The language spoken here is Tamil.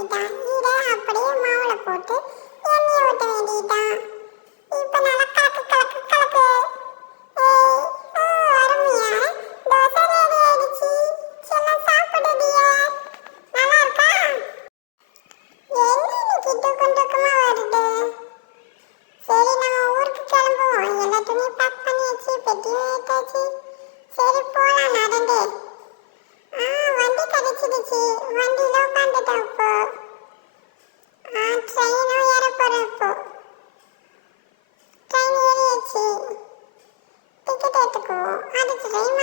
வேண்டியதான். இதை அப்படியே மாவுல போட்டு எண்ணெய் ஊற்ற வேண்டியதான். இப்போ நல்லா கலக்கு கலக்கு கலக்கு. ஏய், அருமையான தோசை ரெடி ஆயிடுச்சு. செல்லம் சாப்பிடு டியர். நல்லா இருக்கா? என்ன இன்னைக்கு தூக்கம் தூக்கமா வருது? சரி, நம்ம ஊருக்கு கிளம்புவோம். எல்லா துணியும் பேக் பண்ணியாச்சு, பெட்டியும் ஏத்தாச்சு. சரி போலாம் நடந்து. வண்டி கிடைச்சிடுச்சு. வண்டியில உட்காந்துட்டோம் இப்போ. ட்ரெயினும் ஏற போறோம் இப்போ. ட்ரெயின் ஏறியாச்சு. டிக்கெட் எடுத்துக்குவோம். அடுத்த ட்ரெயின்